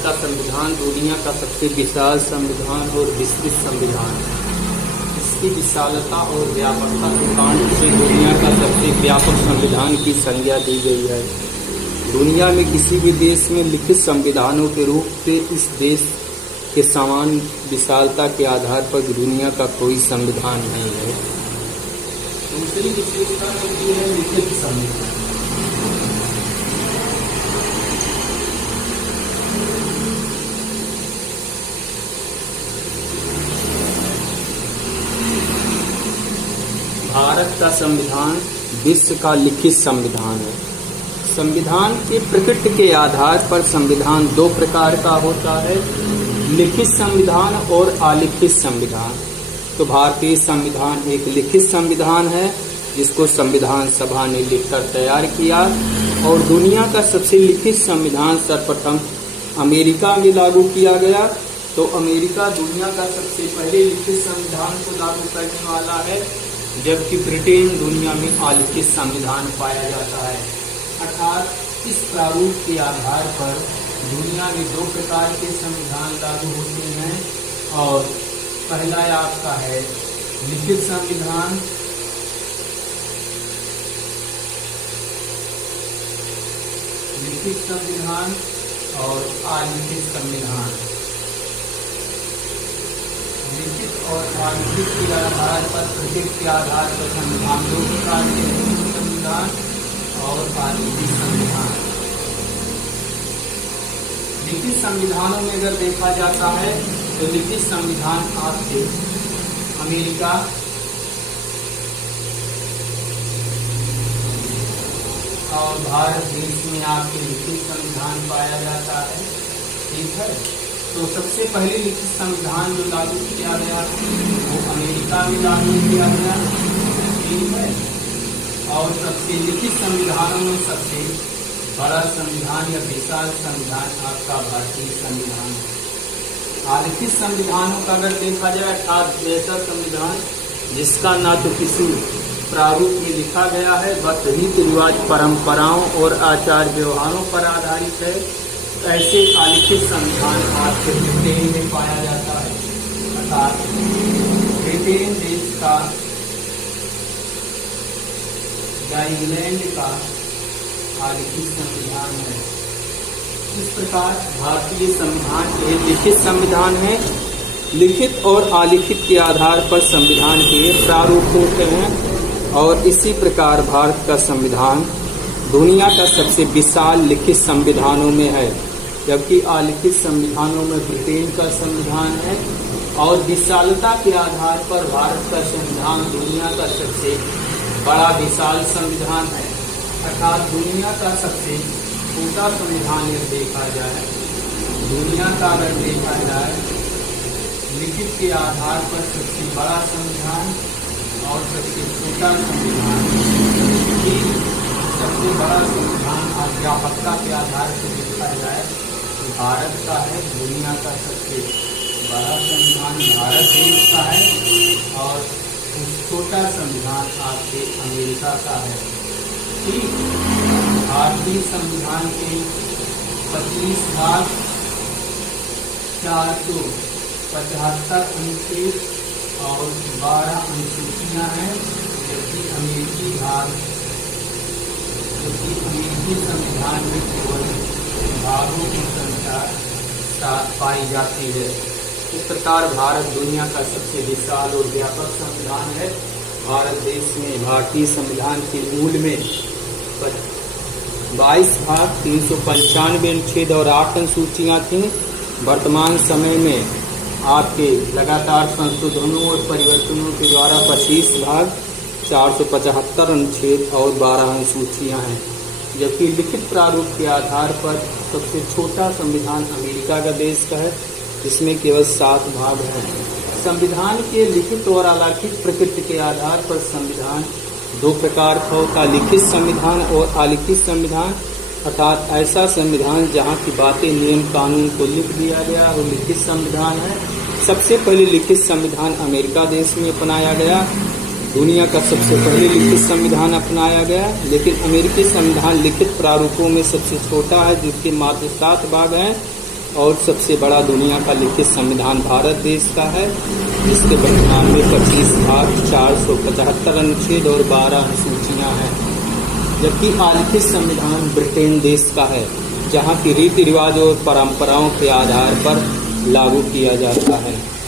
का संविधान दुनिया का सबसे विशाल संविधान और विस्तृत संविधान। इसकी विशालता और व्यापकता के कारण से दुनिया का सबसे व्यापक संविधान की संज्ञा दी गई है। दुनिया में किसी भी देश में लिखित संविधानों के रूप से इस देश के समान विशालता के आधार पर दुनिया का कोई संविधान नहीं है। दूसरी विशेषता होती है लिखित संविधान। भारत का संविधान विश्व का लिखित संविधान है। संविधान के प्रकृति के आधार पर संविधान दो प्रकार का होता है, लिखित संविधान और अलिखित संविधान। तो भारतीय संविधान एक लिखित संविधान है जिसको संविधान सभा ने लिखकर तैयार किया, और दुनिया का सबसे लिखित संविधान सर्वप्रथम अमेरिका में लागू किया गया। तो अमेरिका दुनिया का सबसे पहले लिखित संविधान को लागू करने वाला है, जबकि ब्रिटेन दुनिया में अलिखित संविधान पाया जाता है। अर्थात इस प्रारूप के आधार पर दुनिया में दो प्रकार के संविधान लागू होते हैं, और पहला आपका है लिखित संविधान, लिखित संविधान और अलिखित संविधान। लिखित और अलिखित के आधार पर प्रत्येक के आधार पर संविधान दो प्रकार के लिखित संविधान और अलिखित संविधान। लिखित संविधानों में अगर देखा जाता है तो लिखित संविधान आपके अमेरिका, और भारत देश में आपके लिखित संविधान पाया जाता है। ठीक है, तो सबसे पहले लिखित संविधान जो लागू किया गया वो अमेरिका में लागू किया गया। ठीक है, और सबसे लिखित संविधानों में सबसे बड़ा संविधान या विशाल संविधान आपका भारतीय संविधान है। अलिखित संविधानों का अगर देखा जाए अर्थात ऐसा संविधान जिसका ना तो किसी प्रारूप में लिखा गया है, बस रीति रिवाज, परंपराओं और आचार व्यवहारों पर आधारित है, ऐसे अलिखित संविधान आपके ब्रिटेन में पाया जाता है। अर्थात ब्रिटेन देश का या इंग्लैंड का अलिखित संविधान है। इस प्रकार भारतीय संविधान के लिखित संविधान है। लिखित और अलिखित के आधार पर संविधान के प्रारूप होते हैं, और इसी प्रकार भारत का संविधान दुनिया का सबसे विशाल लिखित संविधानों में है, जबकि अलिखित संविधानों में ब्रिटेन का संविधान है। और विशालता के आधार पर भारत का संविधान दुनिया का सबसे बड़ा विशाल संविधान है। अर्थात दुनिया का सबसे छोटा संविधान यदि देखा जाए, दुनिया का अगर देखा जाए लिखित के आधार पर सबसे बड़ा संविधान और सबसे छोटा संविधान, सबसे बड़ा संविधान और व्यापकता के आधार पर देखा जाए तो भारत का है। दुनिया का सबसे बड़ा संविधान भारत देश का है, और छोटा संविधान आपके अमेरिका का है। ठीक, भारतीय संविधान के 25 भाग 475 अनुच्छेद और 12 अनुसूचियां हैं, जबकि अमेरिकी संविधान में केवल भागों की संख्या 7 पाई जाती है। इस प्रकार भारत दुनिया का सबसे विशाल और व्यापक संविधान है। भारत देश में भारतीय संविधान के मूल में 22 भाग 395 अनुच्छेद और 8 अनुसूचियां थीं। वर्तमान समय में आपके लगातार संशोधनों और परिवर्तनों के द्वारा 25 भाग 475 अनुच्छेद और 12 अनुसूचियां हैं, जबकि लिखित प्रारूप के आधार पर सबसे छोटा संविधान अमेरिका का देश का है, जिसमें केवल 7 भाग हैं। संविधान के लिखित और अलिखित प्रकृति के आधार पर संविधान दो प्रकार का होता, लिखित संविधान और अलिखित संविधान। अर्थात ऐसा संविधान जहाँ की बातें, नियम, कानून को लिख दिया गया वो लिखित संविधान है। सबसे पहले लिखित संविधान अमेरिका देश में अपनाया गया, दुनिया का सबसे पहले लिखित संविधान अपनाया गया। लेकिन अमेरिकी संविधान लिखित प्रारूपों में सबसे छोटा है, जिसके मात्र 7 भाग हैं, और सबसे बड़ा दुनिया का लिखित संविधान भारत देश का है, जिसके वर्तमान में 25 भाग, 475 अनुच्छेद और 12 अनुसूचियाँ हैं। जबकि अलिखित संविधान ब्रिटेन देश का है, जहाँ की रीति रिवाज और परंपराओं के आधार पर लागू किया जाता है।